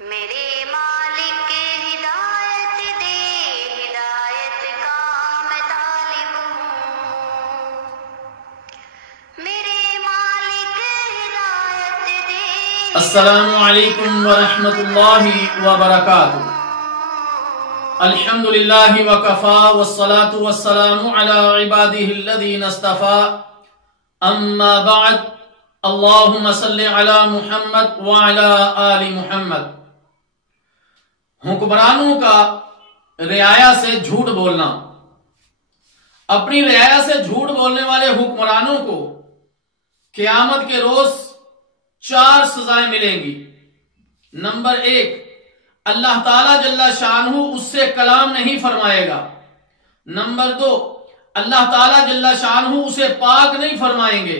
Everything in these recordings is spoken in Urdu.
میرے مالک ہدایت دے، ہدایت کا میں طالب ہوں۔ میرے مالک ہدایت دے۔ السلام علیکم ورحمۃ اللہ وبرکاتہ۔ الحمدللہ وکفا والصلاة والسلام علی عبادہ الذین اصطفى، اما بعد، اللہم صلی علی محمد وعلی آل محمد۔ حکمرانوں کا رعایا سے جھوٹ بولنا۔ اپنی رعایا سے جھوٹ بولنے والے حکمرانوں کو قیامت کے روز 4 سزائیں ملیں گی۔ نمبر 1، اللہ تعالیٰ جل شانہ اس سے کلام نہیں فرمائے گا۔ نمبر 2، اللہ تعالیٰ جل شانہ اسے پاک نہیں فرمائیں گے۔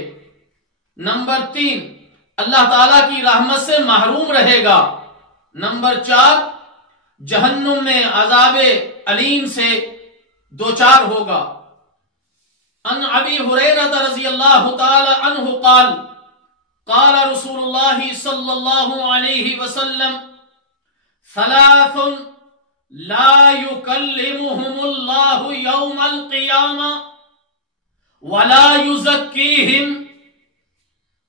نمبر 3، اللہ تعالیٰ کی رحمت سے محروم رہے گا۔ نمبر 4، جہنم میں عذاب علیم سے دوچار ہوگا۔ ان ابی ہریرہ رضی اللہ تعالی عنہ قال قال رسول اللہ صلی اللہ علیہ وسلم ثلاث لا يكلمهم اللہ یوم القیامہ ولا يزکیہم۔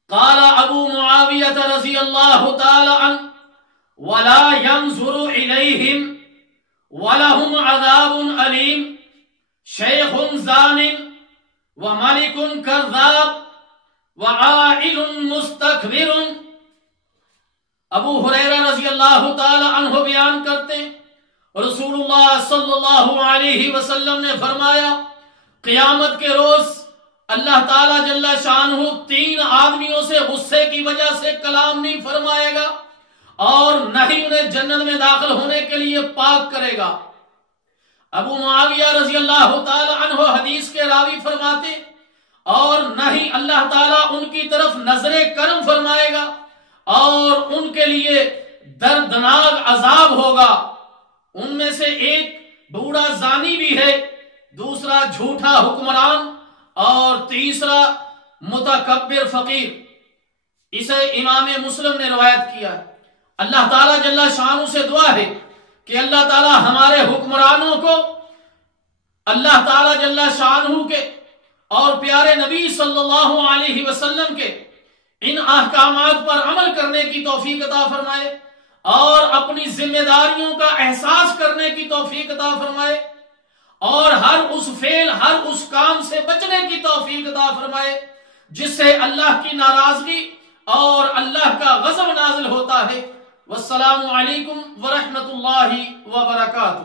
قال ابو معاویہ رضی اللہ تعالی عنہ ولا ينظر الیہم ولہم عذاب علیم، شیخ زان وملک کذاب وعائل مستکبر۔ ابو ہریرہ رضی اللہ تعالی عنہ بیان کرتے ہیں، رسول اللہ صلی اللہ علیہ وسلم نے فرمایا، قیامت کے روز اللہ تعالیٰ جل شانہ 3 آدمیوں سے غصے کی وجہ سے کلام نہیں فرمائے گا اور نہ ہی انہیں جنت میں داخل ہونے کے لیے پاک کرے گا۔ ابو معاویہ رضی اللہ تعالی عنہ حدیث کے راوی فرماتے، اور نہ ہی اللہ تعالیٰ ان کی طرف نظر کرم فرمائے گا اور ان کے لیے دردناک عذاب ہوگا۔ ان میں سے ایک بوڑھا زانی بھی ہے، دوسرا جھوٹا حکمران اور تیسرا متکبر فقیر۔ اسے امام مسلم نے روایت کیا۔ اللہ تعالیٰ جل شانہ سے دعا ہے کہ اللہ تعالیٰ ہمارے حکمرانوں کو اللہ تعالیٰ جل شانہ کے اور پیارے نبی صلی اللہ علیہ وسلم کے ان احکامات پر عمل کرنے کی توفیق عطا فرمائے اور اپنی ذمہ داریوں کا احساس کرنے کی توفیق عطا فرمائے اور ہر اس فعل، ہر اس کام سے بچنے کی توفیق عطا فرمائے جس سے اللہ کی ناراضگی اور اللہ کا غضب نازل ہوتا ہے۔ والسلام علیکم ورحمۃ اللہ وبرکاتہ۔